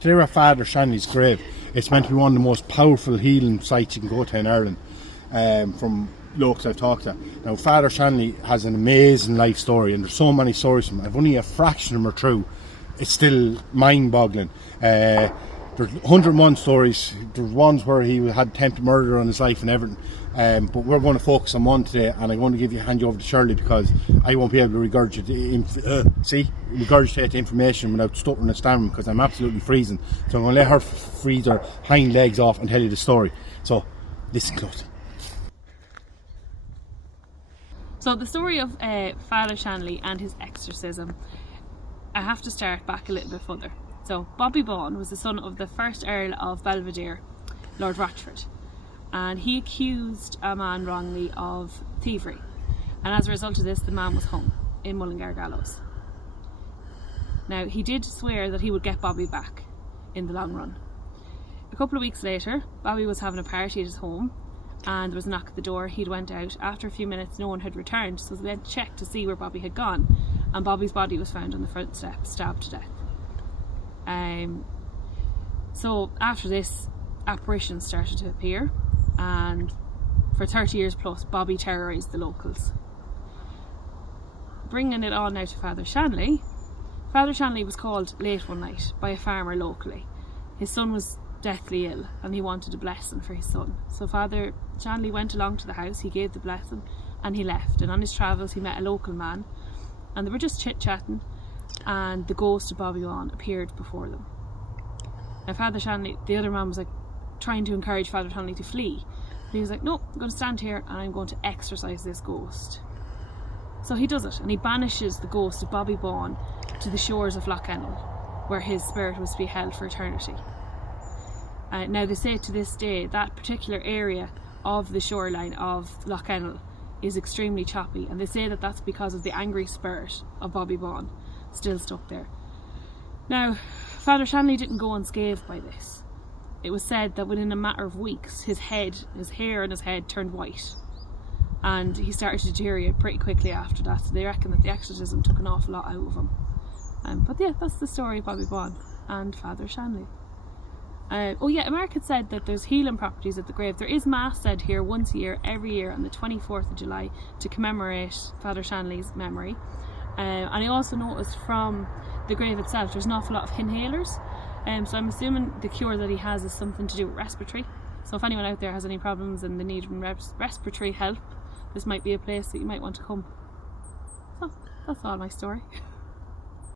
Today we're at Fr.Shanley's grave. It's meant to be one of the most powerful healing sites you can go to in Ireland, from locals I've talked to. Now, Fr.Shanley has an amazing life story, and there's so many stories from him. I've only a fraction of them are true. It's still mind-boggling. There's 101 stories. There's ones where he had attempted murder on his life and everything. But we're going to focus on one today, and I'm going to hand you over to Shirley, because I won't be able to regurgitate information without stuttering and stammering, because I'm absolutely freezing. So I'm going to let her freeze her hind legs off and tell you the story. So listen close. So the story of Fr.Shanley and his exorcism, I have to start back a little bit further. So Bobby Bawl was the son of the first Earl of Belvedere, Lord Rochford, and he accused a man wrongly of thievery, and as a result of this the man was hung in Mullingar Gallows. Now, he did swear that he would get Bobby back in the long run. A couple of weeks later, Bobby was having a party at his home, and there was a knock at the door. He'd went out. After a few minutes no one had returned, so they went to check to see where Bobby had gone, and Bobby's body was found on the front step, stabbed to death. So after this, apparitions started to appear, and for 30 years plus Bobby terrorised the locals. Bringing it on now to Fr.Shanley. Fr.Shanley was called late one night by a farmer locally. His son was deathly ill and he wanted a blessing for his son. So Fr.Shanley went along to the house, he gave the blessing and he left. And on his travels he met a local man, and they were just chit-chatting, and the ghost of Bobby Bawl appeared before them. Now Fr.Shanley, the other man, was like trying to encourage Fr.Shanley to flee. But he was like, no, I'm going to stand here and I'm going to exorcise this ghost. So he does it, and he banishes the ghost of Bobby Bawl to the shores of Lough Ennel, where his spirit was to be held for eternity. Now they say to this day that particular area of the shoreline of Lough Ennel is extremely choppy, and they say that that's because of the angry spirit of Bobby Bawl still stuck there. Now, Fr.Shanley didn't go unscathed by this. It was said that within a matter of weeks his hair and his head turned white, and he started to deteriorate pretty quickly after that. So they reckon that the exorcism took an awful lot out of him. But yeah, that's the story of Bobby Bawl and Fr.Shanley. Mark had said that there's healing properties at the grave. There is mass said here once a year, every year on the 24th of July, to commemorate Fr.Shanley's memory. And I also noticed from the grave itself there's an awful lot of inhalers, so I'm assuming the cure that he has is something to do with respiratory. So if anyone out there has any problems and they need respiratory help, this might be a place that you might want to come. So that's all my story.